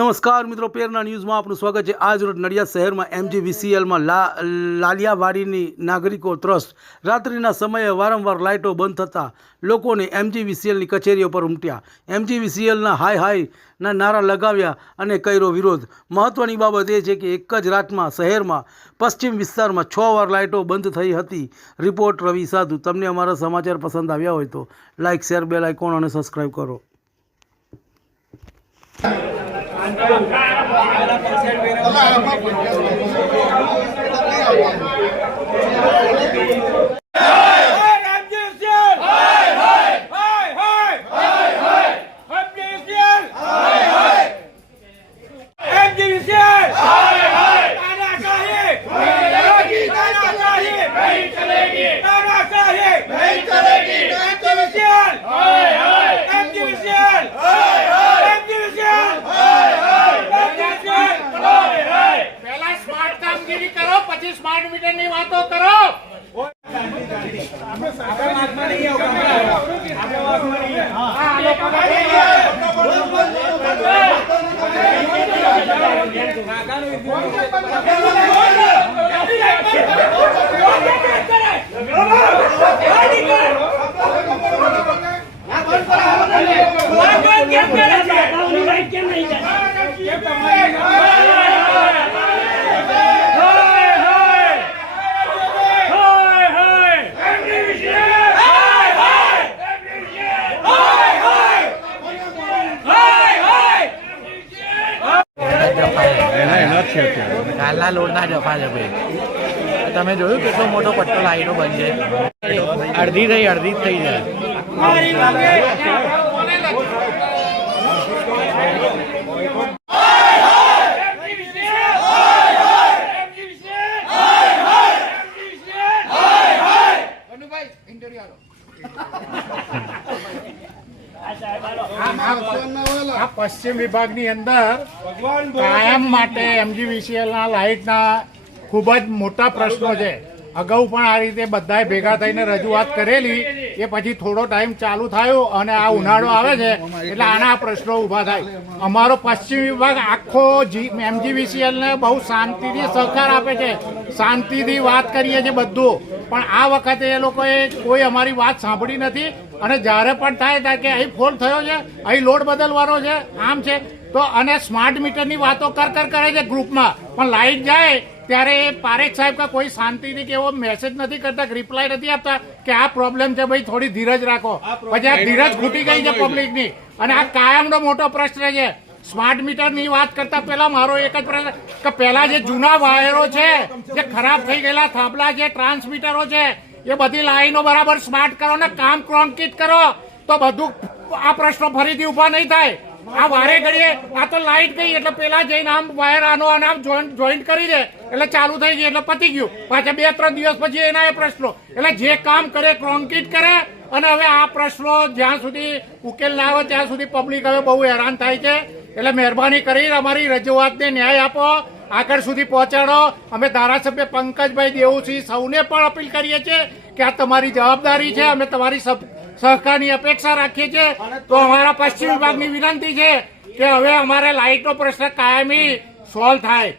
નમસ્કાર મિત્રો, પેરના ન્યૂઝમાં આપનું સ્વાગત છે। આજ રોજ નડિયાદ શહેરમાં MGVCLમાં લાલિયાવાડીની નાગરિકો ત્રસ્ત રાત્રિના સમયે વારંવાર લાઇટો બંધ થતાં લોકોને MGVCLની કચેરીઓ પર ઉમટ્યા। MGVCLના હાય હાયના નારા લગાવ્યા અને કર્યો વિરોધ। મહત્વની બાબત એ છે કે એક જ રાતમાં શહેરમાં પશ્ચિમ વિસ્તારમાં 6 વાર લાઇટો બંધ થઈ હતી। રિપોર્ટ રવિ સાધુ। તમને અમારા સમાચાર પસંદ આવ્યા હોય તો લાઇક, શેર, બેલ આઇકોન અને સબસ્ક્રાઈબ કરો। स्मार्ट मीटर ની વાતો કરો। કાલના લોડના જફા છે ભાઈ। તમે જોયું કેટલો મોટો પટ્ટો લાઈટો બંધ છે? અડધી થઈ જ થઈ જાય। પશ્ચિમ વિભાગની અંદર કાયમ માટે MGVCLના લાઇટના ખૂબ જ મોટા પ્રશ્નો છે। અગાઉ પણ આ રીતે બધાએ ભેગા થઈને રજૂઆત કરેલી, એ પછી થોડો ટાઈમ ચાલુ થયો અને આ ઉનાળો આવે છે એટલે આના પ્રશ્નો ઊભા થાય। અમારો પશ્ચિમ વિભાગ આખો MGVCLને બહુ શાંતિથી સહકાર આપે છે, શાંતિથી વાત કરીએ છીએ બધું, પણ આ વખતે એ લોકોએ કોઈ અમારી વાત સાંભળી નથી। અને જ્યારે પણ થાય કે અહીં ફોલ્ટ થયો છે, અહીં લોડ બદલવાનો છે, આમ છે તો, અને સ્માર્ટ મીટરની વાતો કરે છે ગ્રુપમાં, પણ લાઇટ જાય ત્યારે પારેખ સાહેબ કે કોઈ શાંતિથી કે એવો મેસેજ નથી કરતા, રિપ્લાય નથી આપતા કે આ પ્રોબ્લેમ છે ભાઈ, થોડી ધીરજ રાખો। પછી આ ધીરજ ખૂટી ગઈ છે પબ્લિકની, અને આ કાયમનો મોટો પ્રશ્ન છે। સ્માર્ટ મીટરની વાત કરતા પહેલા મારો એક જ પ્રશ્ન કે પહેલા જે જૂના વાયરો છે, જે ખરાબ થઈ ગયેલા થાંભલા છે, ટ્રાન્સમીટરો છે, એ બધી લાઈનો બરાબર સ્માર્ટ કરો ને કામ કોન્ક્રીટ કરો, તો બધું આ પ્રશ્નો ફરીથી ઉભા નહીં થાય। આ વારે ઘડીએ આ તો લાઈટ ગઈ એટલે પેલા જઈને આમ વાયર આનો અને આમ જોઈન્ટ કરી દે એટલે ચાલુ થઈ ગઈ એટલે પતી ગયું, પાછા 2-3 દિવસ પછી એના એ પ્રશ્નો। એટલે જે કામ કરે કોન્ક્રીટ કરે, અને હવે આ પ્રશ્નો જ્યાં સુધી ઉકેલ ના આવે ત્યાં સુધી પબ્લિક હવે બહુ હેરાન થાય છે। એટલે મહેરબાની કરી અમારી રજૂઆતને ન્યાય આપો, આગળ સુધી પહોંચાડો। અમે ધારાસભ્ય પંકજભાઈ દેવુસિંહ સૌને પણ અપીલ કરીએ છીએ કે આ તમારી જવાબદારી છે, અમે તમારી સહકારની અપેક્ષા રાખીએ છીએ। તો અમારા પશ્ચિમ વિભાગની વિનંતી છે કે હવે અમારે લાઇટનો પ્રશ્ન કાયમી સોલ્વ થાય।